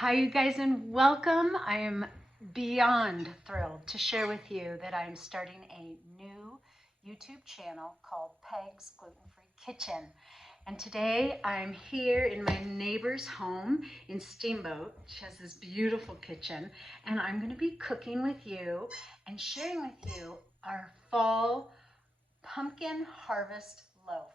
Hi, you guys, and welcome. I am beyond thrilled to share with you that I'm starting a new YouTube channel called Peg's Gluten-Free Kitchen. And today I'm here in my neighbor's home in Steamboat. She has this beautiful kitchen, and I'm going to be cooking with you and sharing with you our fall pumpkin harvest loaf.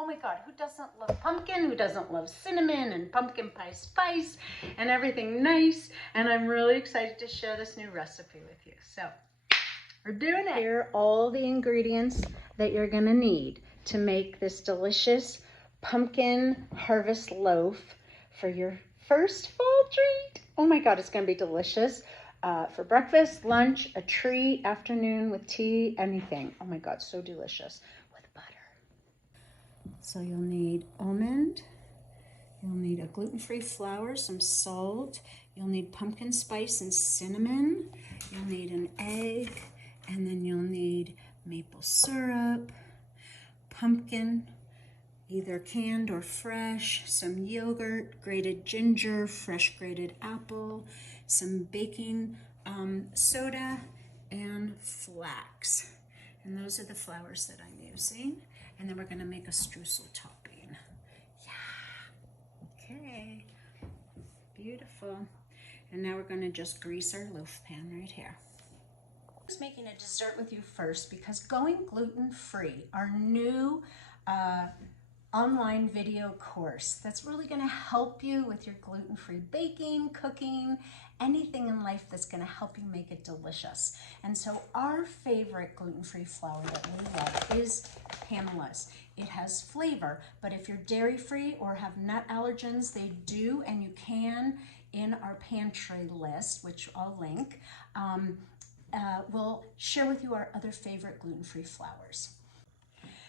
Oh my God, who doesn't love pumpkin? Who doesn't love cinnamon and pumpkin pie spice and everything nice? And I'm really excited to share this new recipe with you. So we're doing it. Here are all the ingredients that you're gonna need to make this delicious pumpkin harvest loaf for your first fall treat. Oh my God, it's gonna be delicious. For breakfast, lunch, a treat, afternoon with tea, anything. Oh my God, so delicious with butter. So you'll need almond, you'll need a gluten-free flour, some salt, you'll need pumpkin spice and cinnamon, you'll need an egg, and then you'll need maple syrup, pumpkin, either canned or fresh, some yogurt, grated ginger, fresh grated apple, some baking soda, and flax. And those are the flours that I'm using. And then we're gonna make a streusel topping. Yeah, okay, beautiful. And now we're gonna just grease our loaf pan right here. I was making a dessert with you first because going gluten-free, our new online video course that's really going to help you with your gluten-free baking, cooking, anything in life that's going to help you make it delicious. And so our favorite gluten-free flour that we love is Pamela's. It has flavor, but if you're dairy-free or have nut allergens, they do, and you can in our pantry list, which I'll link. We'll share with you our other favorite gluten-free flours.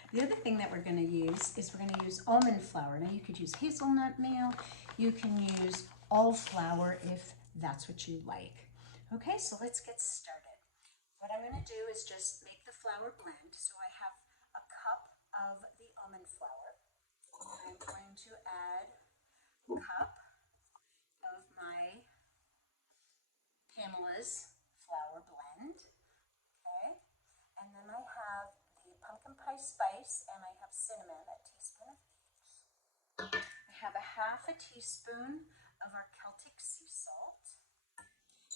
The other thing that we're going to use is we're going to use almond flour. Now you could use hazelnut meal, you can use all flour if that's what you like. Okay, so let's get started. What I'm going to do is just make the flour blend. So I have a cup of the almond flour. I'm going to add a cup of my Pamela's flour blend. Okay, and then I have the pumpkin pie spice, and I have cinnamon, a teaspoon of each. I have a half a teaspoon of our Celtic sea salt.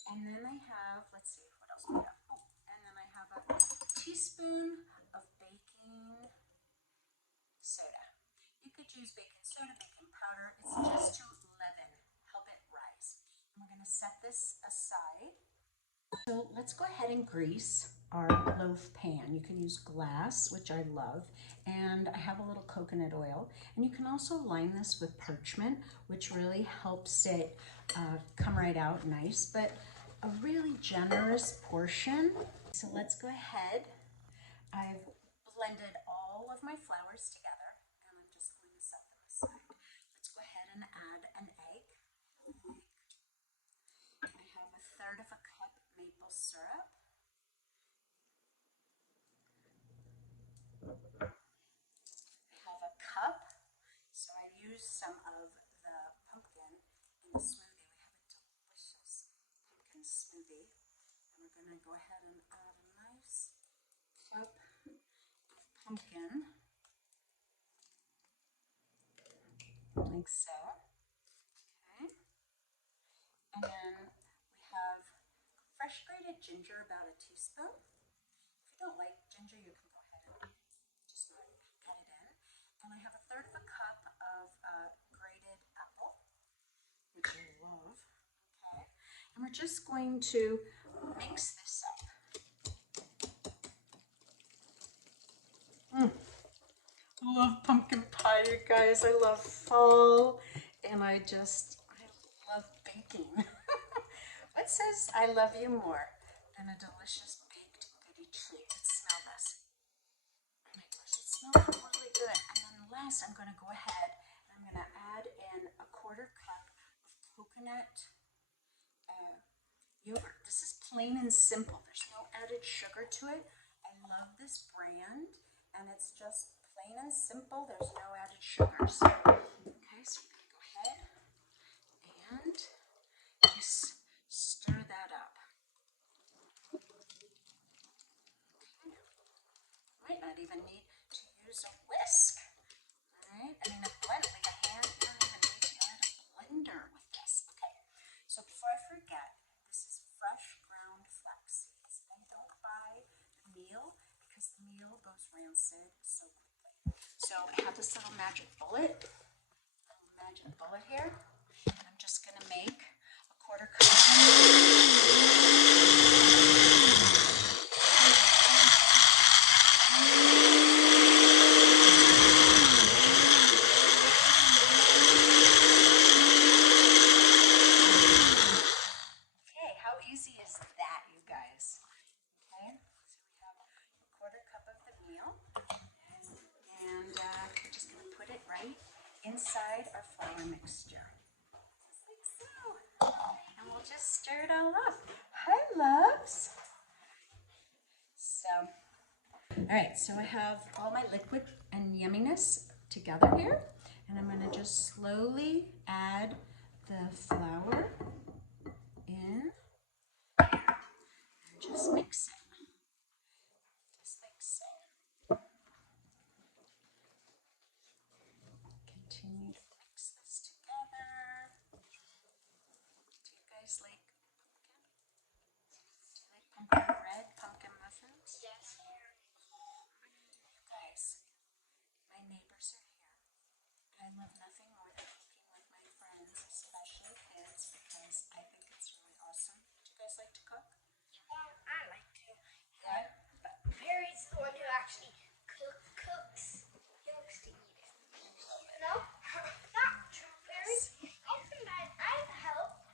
And then I have, let's see, what else we have? Oh, and then I have a teaspoon of baking soda. You could use baking soda, baking powder. It's just to leaven, help it rise. And we're going to set this aside. So let's go ahead and grease our loaf pan. You can use glass, which I love, and I have a little coconut oil. And you can also line this with parchment, which really helps it come right out nice, but a really generous portion. So let's go ahead. I've blended all of my flours together, and I'm just going to set them aside. Let's go ahead and add an egg. I have a third of a cup maple syrup. I have a cup, so I used some of the pumpkin in the smoothie. We have a delicious pumpkin smoothie. And we're going to go ahead and add a nice cup of pumpkin, like so. Okay. And then we have fresh grated ginger, about a teaspoon. If you don't like ginger, you can go ahead and just add it in. And I have a third of a cup of grated apple, which I love. Okay. And we're just going to mix this up. I love pumpkin pie, you guys. I love fall, and I love baking. What says I love you more than a delicious baked goody treat? Let's smell this. Oh my gosh, it smells really good. And then last, I'm going to go ahead and I'm going to add in a quarter cup of coconut yogurt. This is plain and simple. There's no added sugar to it. I love this brand, and it's just plain and simple. There's no added sugars. Okay, so we're going to go ahead and goes rancid so quickly. So I have this little magic bullet here. And I'm just going to make a quarter cup. Okay, how easy is that, you guys? Okay, so we have a quarter cup of the meal, and we're just going to put it right inside our flour mixture, just like so. And we'll just stir it all up. Hi, loves. So, all right, so I have all my liquid and yumminess together here, and I'm going to just slowly add the flour in and just mix it. Just like so. Continue to mix this together. Do you guys like pumpkin? Do you like pumpkin bread, pumpkin muffins? Yes. You guys, my neighbors are here. I love nothing more than cooking with my friends, especially kids, because I think it's really awesome. Do you guys like to cook? I like to. Yeah. But Perry's the one who actually cooks. He likes to eat it. No, not true, Perry. Sometimes I help.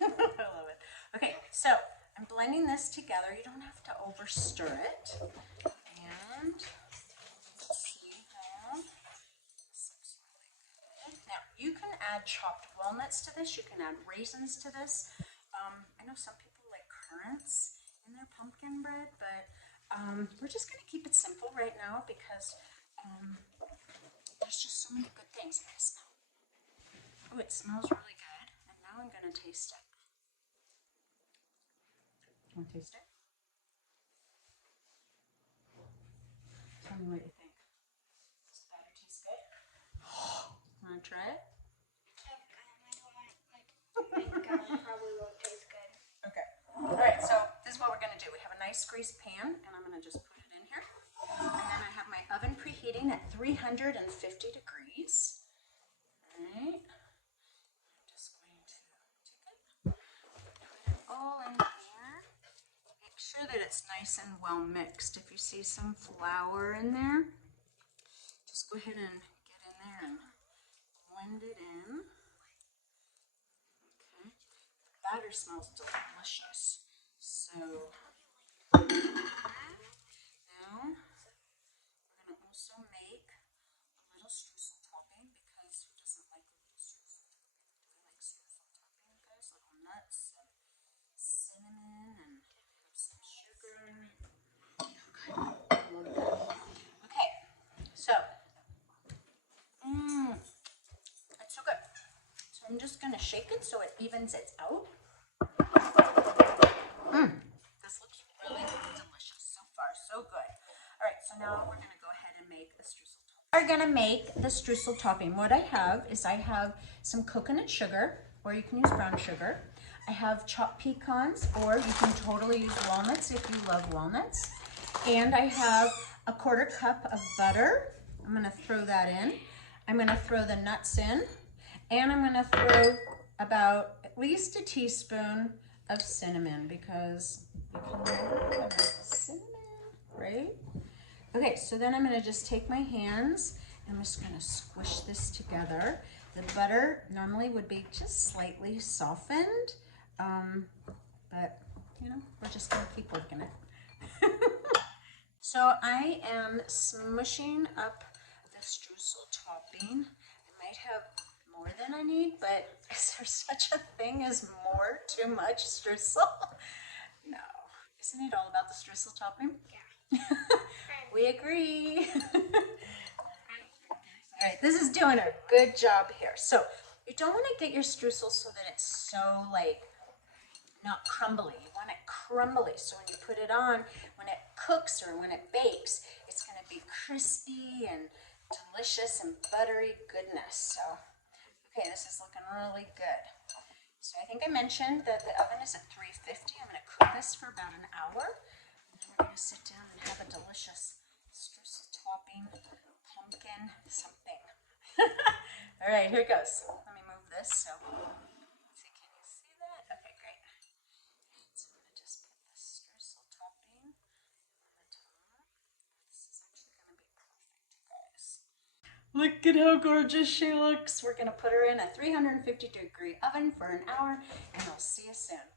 I love it. Okay, so I'm blending this together. You don't have to over stir it. And see how this looks really good. Now, you can add chopped walnuts to this. You can add raisins to this. I know some people like currants in their pumpkin bread, but we're just going to keep it simple right now because there's just so many good things in this. Oh, it smells really good. And now I'm going to taste it. You want to taste it? Tell me what you think. Does the batter taste good? Want to try it? I probably won't taste good. Okay. All right, so this is what we're going to do. We have a nice greased pan, and I'm going to just put it in here. And then I have my oven preheating at 350 degrees. All right. I'm just going to take it, put it all in here. Make sure that it's nice and well mixed. If you see some flour in there, just go ahead and get in there and blend it in. Okay. The batter smells delicious. So now we're going to also make a little streusel topping because who doesn't like a little streusel topping? Do we like streusel topping, guys? Little nuts and cinnamon and have some sugar. Good. Love that. Okay, so it's so good. So I'm just going to shake it so it evens it out. This looks really delicious so far, so good. All right, so now we're going to go ahead and make the streusel topping. We're going to make the streusel topping. What I have is I have some coconut sugar, or you can use brown sugar. I have chopped pecans, or you can totally use walnuts if you love walnuts. And I have a quarter cup of butter. I'm going to throw that in. I'm going to throw the nuts in. And I'm going to throw about at least a teaspoon of cinnamon because you can never have cinnamon, right? Okay, so then I'm going to just take my hands and I'm just going to squish this together. The butter normally would be just slightly softened, but you know, we're just going to keep working it. So I am smushing up the streusel topping. I might have more than I need, but is there such a thing as more too much streusel? No. Isn't it all about the streusel topping? Yeah. We agree. All right, this is doing a good job here. So you don't want to get your streusel so that it's so like not crumbly. You want it crumbly so when you put it on, when it cooks or when it bakes, it's going to be crispy and delicious and buttery goodness. So, okay, this is looking really good. So I think I mentioned that the oven is at 350. I'm going to cook this for about an hour. And then we're going to sit down and have a delicious streusel topping, pumpkin, something. All right, here it goes. Let me move this so. See, can you see that? Okay, great. So I'm gonna just put the streusel topping on the top. This is actually gonna be perfect, guys. Look at how gorgeous she looks. We're gonna put her in a 350-degree oven for an hour, and I'll see you soon.